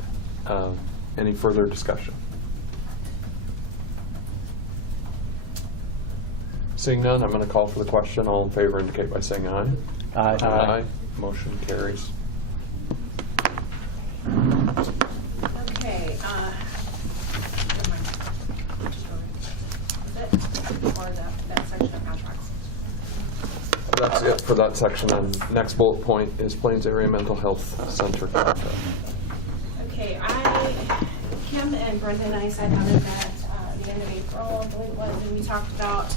Any further discussion? Seeing none, I'm going to call for the question. All in favor indicate by saying aye. Aye. Motion carries. Okay, never mind. Is it? Or that section of contracts? That's it for that section. And next bullet point is Plains Area Mental Health Center contract. Okay, Kim and Brenda and I sat down at the end of April, I believe it was, and we talked about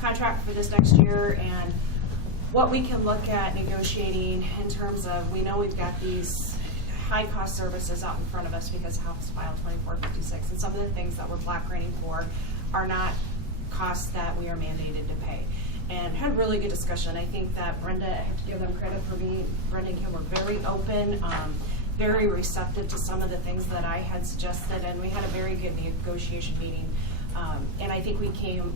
contract for this next year and what we can look at negotiating in terms of, we know we've got these high-cost services out in front of us because of House File 2456, and some of the things that we're black granting for are not costs that we are mandated to pay. And had a really good discussion. I think that Brenda, I have to give them credit for being, Brenda and Kim were very open, very receptive to some of the things that I had suggested, and we had a very good negotiation meeting. And I think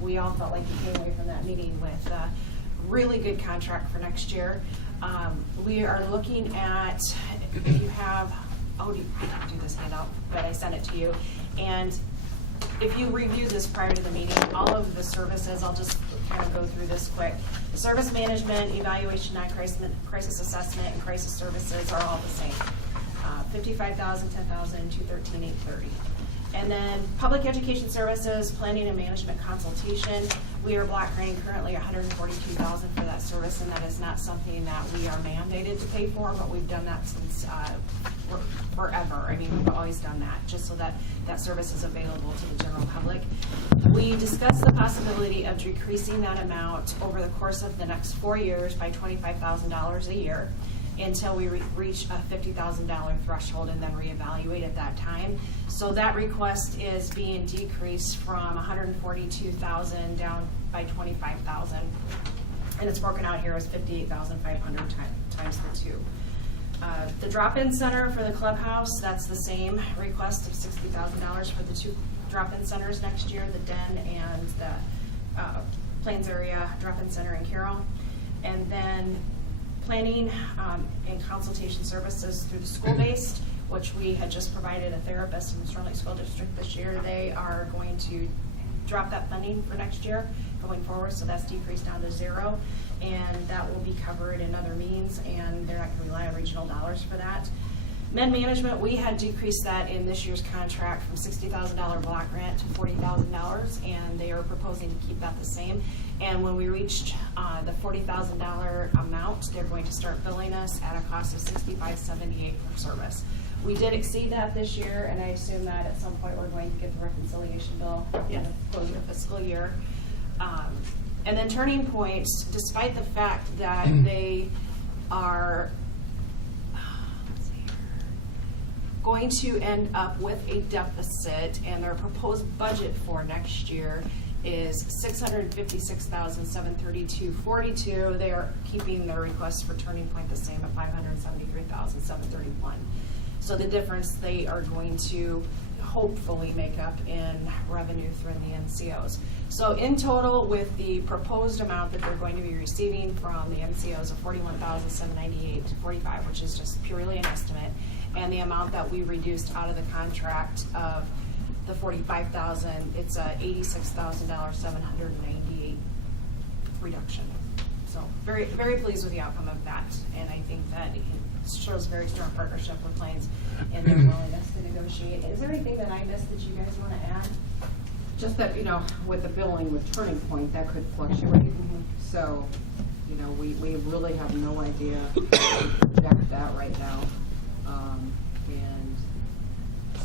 we all felt like we came away from that meeting with a really good contract for next year. We are looking at, if you have, I didn't do this handout, but I sent it to you. And if you review this prior to the meeting, all of the services, I'll just kind of go through this quick. Service management, evaluation, crisis assessment, and crisis services are all the same. $55,000, $10,000, $213,830. And then public education services, planning and management consultation, we are block granting currently $142,000 for that service, and that is not something that we are mandated to pay for, but we've done that since forever. I mean, we've always done that, just so that that service is available to the general public. We discussed the possibility of decreasing that amount over the course of the next 4 years by $25,000 a year until we reach a $50,000 threshold and then reevaluate at that time. So that request is being decreased from $142,000 down by $25,000. And it's broken out here as $58,500 times the two. The drop-in center for the clubhouse, that's the same request of $60,000 for the two drop-in centers next year, the Den and the Plains Area Drop-in Center in Carroll. And then planning and consultation services through the school-based, which we had just provided a therapist in the Storm Lake School District this year. They are going to drop that funding for next year going forward, so that's decreased down to $0, and that will be covered in other means, and they're not going to rely on regional dollars for that. Med management, we had decreased that in this year's contract from $60,000 block grant to $40,000, and they are proposing to keep that the same. And when we reached the $40,000 amount, they're going to start billing us at a cost of $65.78 per service. We did exceed that this year, and I assume that at some point we're going to get the reconciliation bill at the close of the fiscal year. And then Turning Point, despite the fact that they are going to end up with a deficit, and their proposed budget for next year is $656,732.42. They are keeping their request for Turning Point the same at $573,731. So the difference they are going to hopefully make up in revenue through the NCOs. So in total, with the proposed amount that they're going to be receiving from the NCOs of $41,798.45, which is just purely an estimate, and the amount that we reduced out of the contract of the $45,000, it's a $86,798 reduction. So very, very pleased with the outcome of that, and I think that it shows very strong partnership with Plains and their willingness to negotiate. Is there anything that I missed that you guys want to add? Just that, with the billing with Turning Point, that could fluctuate. So, we really have no idea how to project that right now. And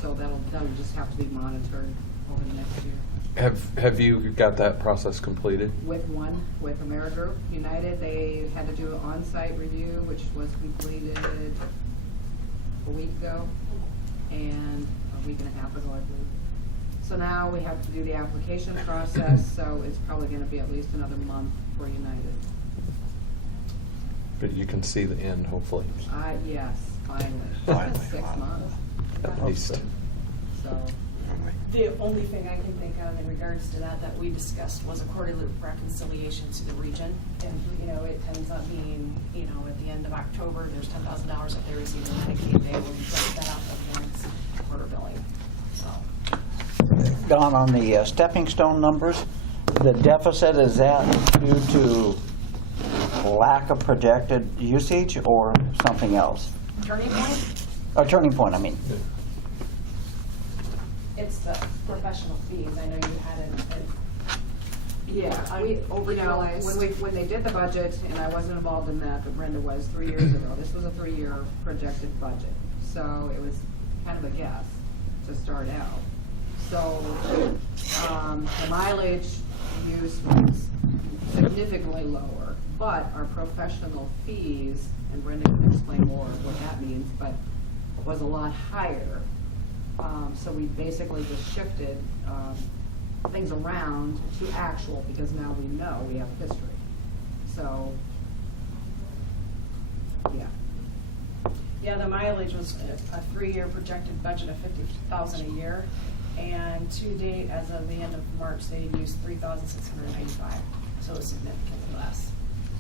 so that'll just have to be monitored over the next year. Have you got that process completed? With AmeriGroup United, they had to do an on-site review, which was completed a week ago and a week and a half ago, I believe. So now we have to do the application process, so it's probably going to be at least another month for United. But you can see the end, hopefully. Yes, finally. It's been 6 months. At least. So. The only thing I can think of in regards to that we discussed was a quarterly reconciliation to the region. And, you know, it ends up being, you know, at the end of October, there's $10,000 that they receive in Medicaid, they will break that out of parents' quarter billing, so. Don, on the stepping stone numbers, the deficit, is that due to lack of projected usage or something else? Turning point, A turning point, I mean. it's the professional fees, I know you had it. Yeah, we, when they did the budget, and I wasn't involved in that, but Brenda was 3 years ago, this was a 3-year projected budget. So it was kind of a guess to start out. So, the mileage use was significantly lower, but our professional fees, and Brenda can explain more what that means, but was a lot higher. So we basically just shifted, things around to actual, because now we know, we have history. So, yeah. Yeah, the mileage was a 3-year projected budget of $50,000 a year, and to date, as of the end of March, they used $3,695, so it was significantly less.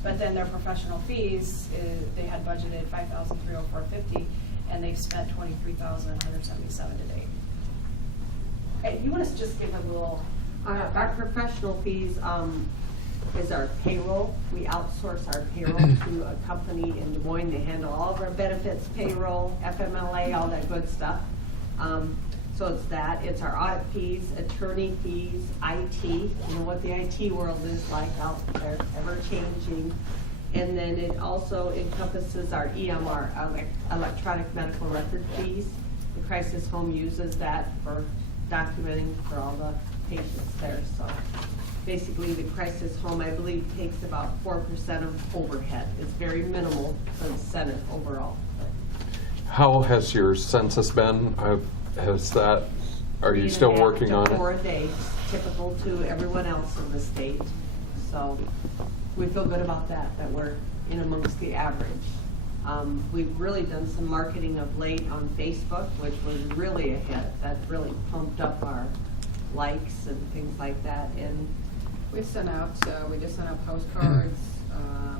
But then their professional fees, they had budgeted $5,304.50, and they've spent $23,177 to date. Hey, you want us to just give a little, our professional fees is our payroll. We outsource our payroll to a company in Des Moines. They handle all of our benefits, payroll, FMLA, all that good stuff. So it's that. It's our audit fees, attorney fees, IT. You know what the IT world is like out there, ever changing. And then it also encompasses our EMR, electronic medical record fees. The crisis home uses that for documenting for all the patients there. So basically the crisis home, I believe, takes about 4% of overhead. It's very minimal for the center overall. How has your census been? Has that, are you still working on 4 it? days, typical to everyone else in the state. So we feel good about that we're in amongst the average. We've really done some marketing of late on Facebook, which was really a hit. That really pumped up our likes and things like that. And We've sent out, we just sent out postcards.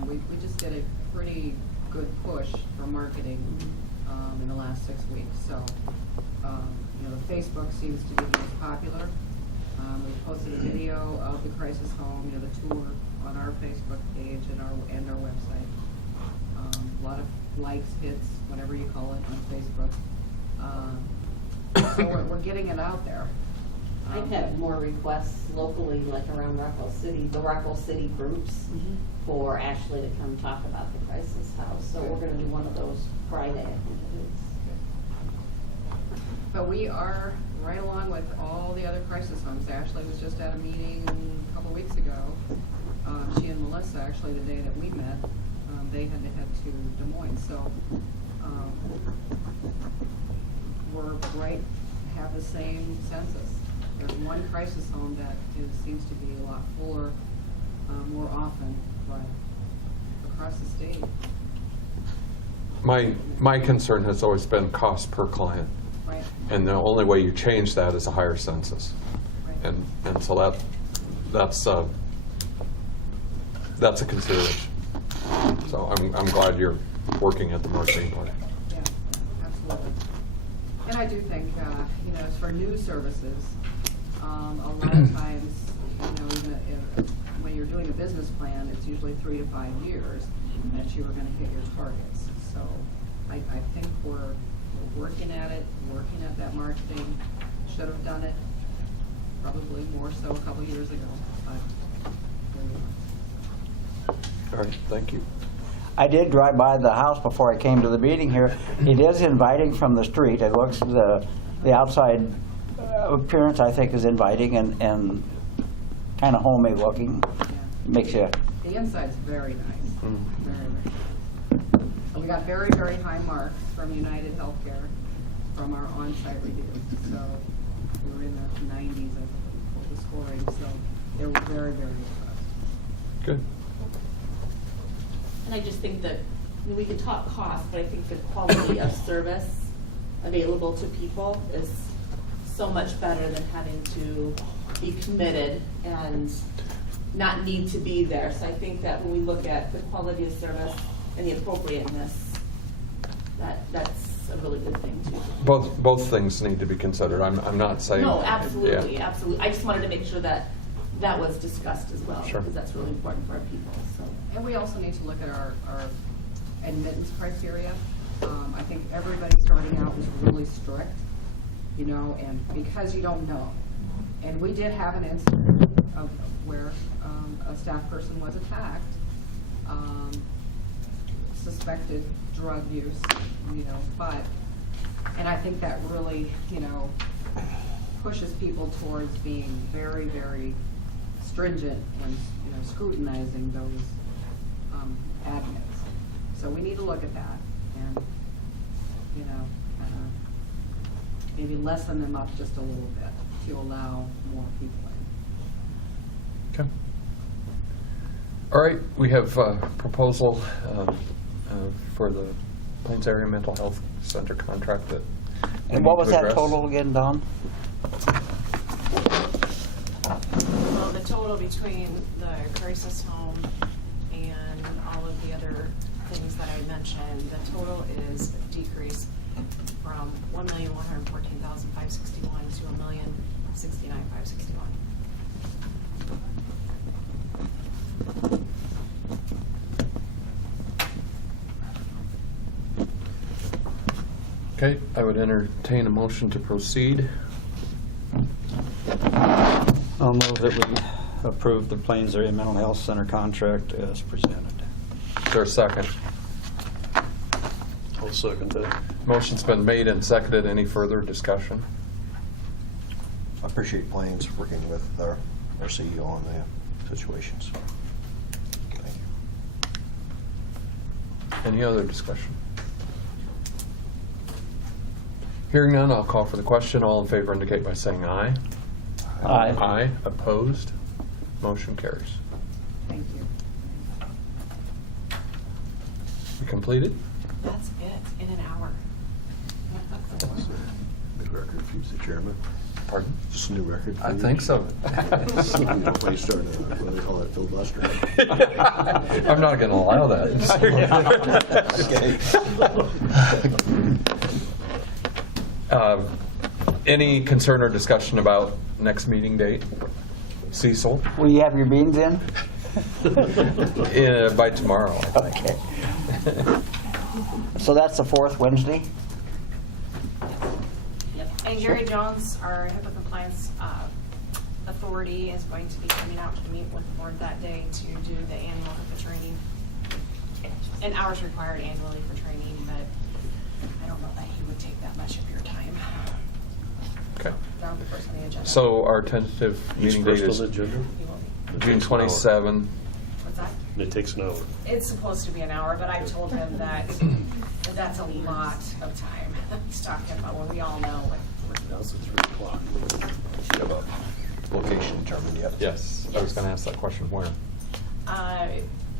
We just did a pretty good push for marketing in the last 6 weeks. So, you know, the Facebook seems to be the most popular. We posted a video of the crisis home, you know, the tour on our Facebook page and our website. A lot of likes, hits, whatever you call it, on Facebook. So we're getting it out there. I've had more requests locally, like around Rockwell City, the Rockwell City groups, for Ashley to come talk about the crisis house. So we're going to do one of those Friday, I think it is. But we are right along with all the other crisis homes. Ashley was just at a meeting a couple weeks ago. She and Melissa, actually, the day that we met, they had to head to Des Moines. So we're right, have the same census. There's one crisis home that seems to be a lot fuller more often, but across the state. My concern has always been cost per client. Right. And the only way you change that is a higher census. Right. And so that's a consideration. So I'm glad you're working at the marketing part. Yeah, absolutely. And I do think, you know, as for new services, a lot of times, you know, even when you're doing a business plan, it's usually 3 to 5 years that you are going to hit your targets. So I think we're working at it, working at that marketing. Should have done it probably more so a couple years ago, but here we are. All right, thank you. I did drive by the house before I came to the meeting here. It is inviting from the street. It looks, the outside appearance, I think, is inviting and kind of homey looking. Makes you... The inside's very nice, very, very nice. And we got very, very high marks from United Healthcare from our on-site reviews. So we were in the 90s, I think, for the scoring. So they were very, very impressed. Good. And I just think that, I mean, we can talk cost, but I think the quality of service available to people is so much better than having to be committed and not need to be there. So I think that when we look at the quality of service and the appropriateness, that's a really good thing too. Both things need to be considered. I'm not saying. No, absolutely, Yeah. absolutely. I just wanted to make sure that that was discussed as well, Sure. because that's really important for our people, so. And we also need to look at our admittance criteria. I think everybody starting out was really strict, you know, and because you don't know. And we did have an incident of where a staff person was attacked, suspected drug use, you know, and I think that really, you know, pushes people towards being very, very stringent and, you know, scrutinizing those admins. So we need to look at that and, you know, maybe lessen them up just a little bit to allow more people in. Okay. All right, we have a proposal for the Plains Area Mental Health Center contract that. we And what need was to that address. total again, Don? Well, the total between the crisis home and all of the other things that I mentioned, the total is a decrease from 1,114,561 to 1,069,561. Okay, I would entertain a motion to proceed. I'll move that we approve the Plains Area Mental Health Center contract as presented. Is there a second? I'll second that. Motion's been made and seconded. Any further discussion? I appreciate Plains working with our CEO on the situations. Thank you. Any other discussion? Hearing none, I'll call for the question. All in favor indicate by saying aye. Aye. Aye. Opposed? Motion carries. Thank you. We completed? That's it, in an hour. Good record for you, Mr. Chairman. Pardon? Just a new record. I think so. When you started, what do they call it, filibuster? I'm not going to allow that. Any concern or discussion about next meeting date? Cecil? Will you have your beans in? By tomorrow. Okay. So that's the fourth Wednesday? And Gary Jones, our HIPAA compliance authority, is going to be coming out to meet with the board that day to do the annual HIPAA training. And hours required annually for training, but I don't know that he would take that much of your time. Okay. That'll be first on the agenda. So our tentative meeting date First is on the agenda? June 27. What's that? And it takes an hour. It's supposed to be an hour, but I told him that that's a lot of time. He's talking about when we all know what Now it's at 3 o'clock. You have a location determined yet? Yes. I was going to ask that question. Where?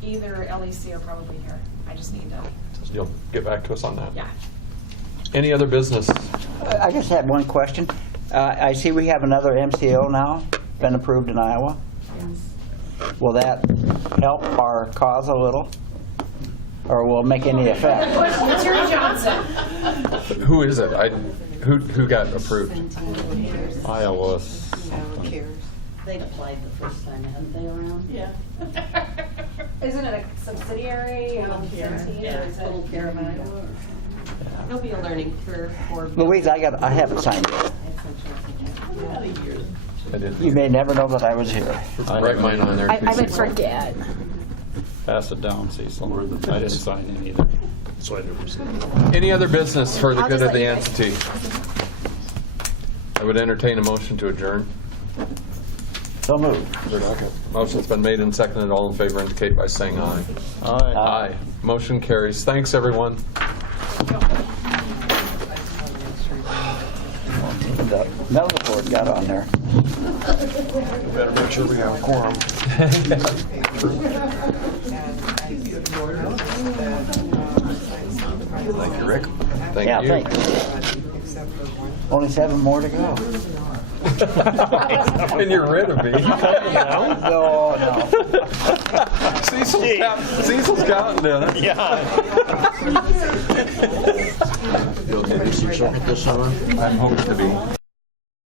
either LEC or probably here. I just need to, You'll get back to us on that. yeah. Any other business? I just had one question. I see we have another MCO now, been approved in Iowa. Will that help our cause a little? Or will it make any effect? Attorney Johnson. Who is it? Who got approved? Iowa. They'd applied the first time, hadn't they, around? Yeah. Isn't it a subsidiary of 17 or is it? Little care of Iowa. It'll be a learning curve for. Louise, I haven't signed it. I did. You may never know that I was here. Write mine on there. I would forget. Pass it down, Cecil. I didn't sign in either. So I never said that. Any other business for the I'll good just of the let you entity? I would entertain a motion to adjourn. So moved. Motion's been made and seconded. All in favor indicate by saying aye. Aye. Aye. Motion carries. Thanks, everyone. The medical board got on there. Better make sure we have a quorum. Thank you, Rick. Thank Yeah, you. thanks. Except for one. Only 7 more to go. And you're rid of me. No, no. Cecil's counting down it. You'll do this circuit this summer? I'm hoping to be.